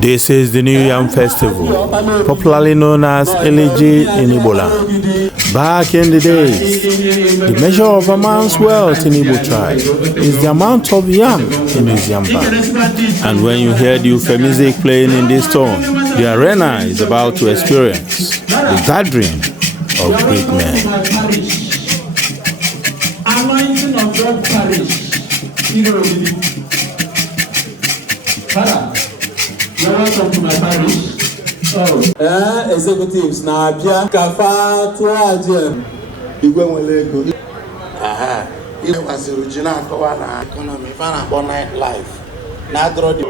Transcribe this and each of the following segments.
This is the New Yam Festival, popularly known as Eliji in Igbo land. Back in the days, the measure of a man's wealth in Igbo tribe is the amount of yam in his yam bag. And when you hear the Ufe music playing in this tone, the arena is about to experience the gathering of great men. Anointing of God parish. Father, you're welcome to my parish. Executives na abia kafa to ajem igwe nwele ego. Ile wasiri jina akọwa na economy fana born life. Na draw the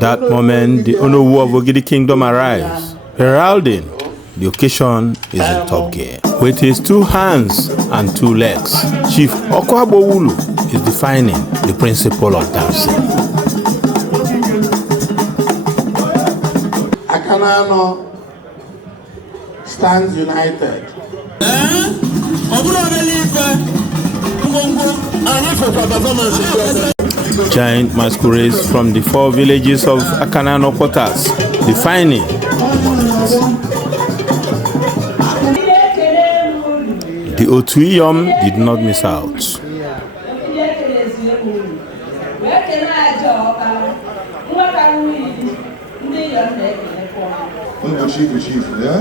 That moment, the Onowu of Ogidi Kingdom arrives, heralding the occasion is in top gear. With his 2 hands and 2 legs, Chief Okwabowulu is defining the principle of dancing. Akanano stands united. Giant masquerades from the 4 villages of Akanano quarters, defining the Otuyom did not miss out. Chief, yeah?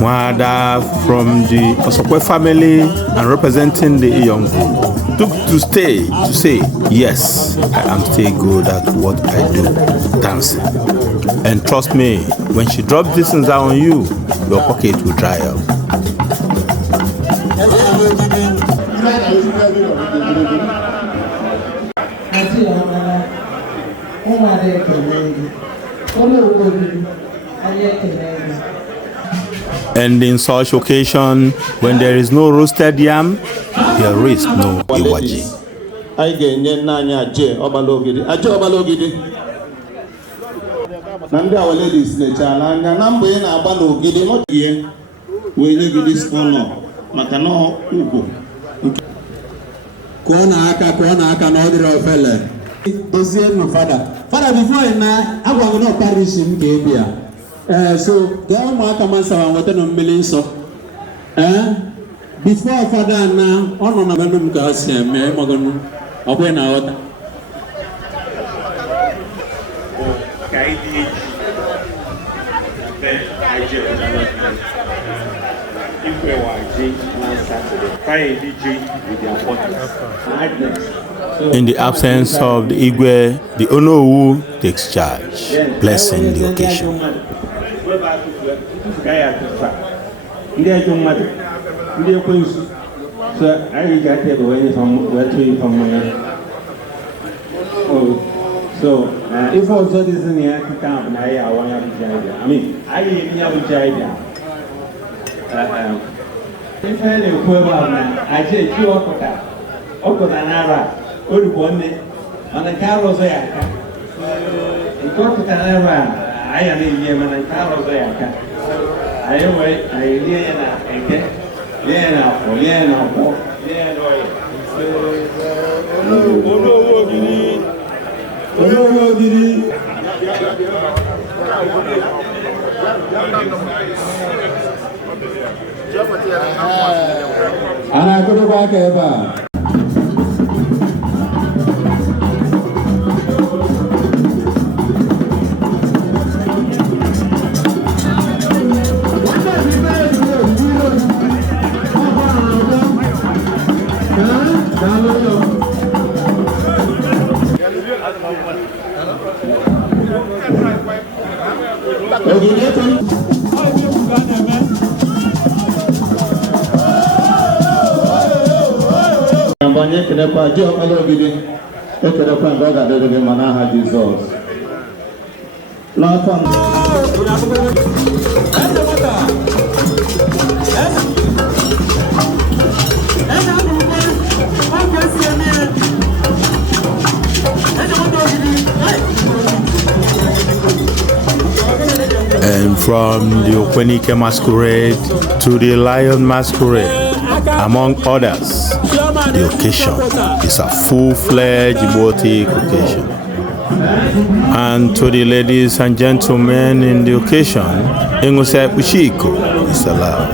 Wada from the Osokwe family and representing the young group took to stay to say, yes, I am still good at what I do, dancing. And trust me, when she drops this things on you, your pocket will dry up. And in such occasion, when there is no roasted yam, there is no iwaji. Nandi our ladies nechala na mbo ye na agba na ogidi no ye we nye gidi honor maka no ugo ko na aka na odire ofele dozie no father before na agwa no parish m ke bia so ga ụmụ aka mansa wa weta no mmeli nso before father na ono na banum ka asia me magonu obwe na wata In the absence of the Igwe, the Onowu takes charge, blessing the occasion. So, if also this is near to come, I want to I mean, I if I live I say, you Okotanara, Urubone, on the Carlos Ayaka. Okotanara, I am in Yemen and Carlos Ayaka. I away, I Liana, and get Liana for Liana, Ana kudu ba ka ba Mbanye kenepa jo kalo gidi ekenepa ngoga dede mana ha Jesus la fam Esa And from the Okwenike masquerade to the Lion masquerade, among others, the occasion is a full-fledged Igbo occasion. And to the ladies and gentlemen in the occasion, Enguse Pushiko is allowed.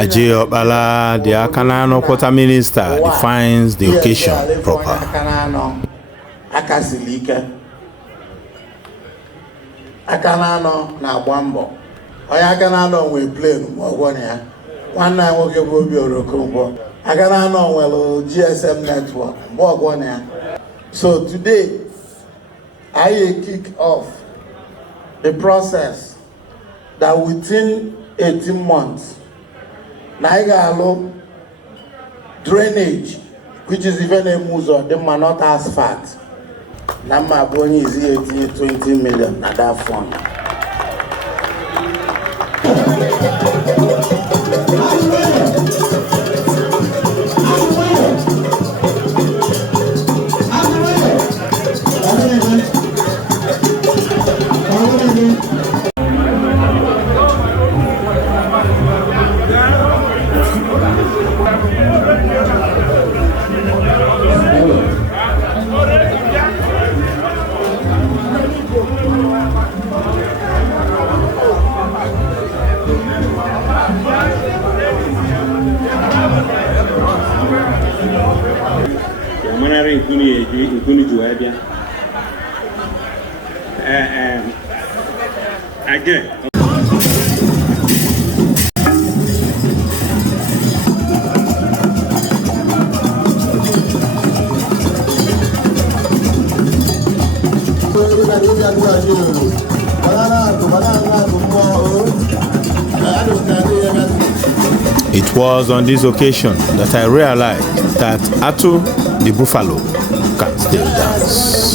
Aji Opala, the Akanano Quarter Minister, defines the occasion proper. Akanano na Bambo. Akanano we plane, Mogonia. One night will give you a combo. Akanano will GSM network, Mogonia. So today, I kick off the process that within 18 months, Naigalo drainage, which is even a muso, they may not asphalt. Nama Boni is 20 million at that fund. Again. It was on this occasion that I realized that Atu the buffalo can still dance.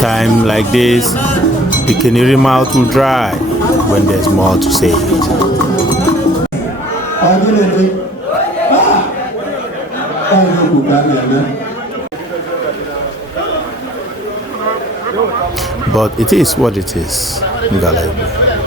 Time like this, the canary mouth will dry when there's more to say. But it is what it is, Ngala Igbo.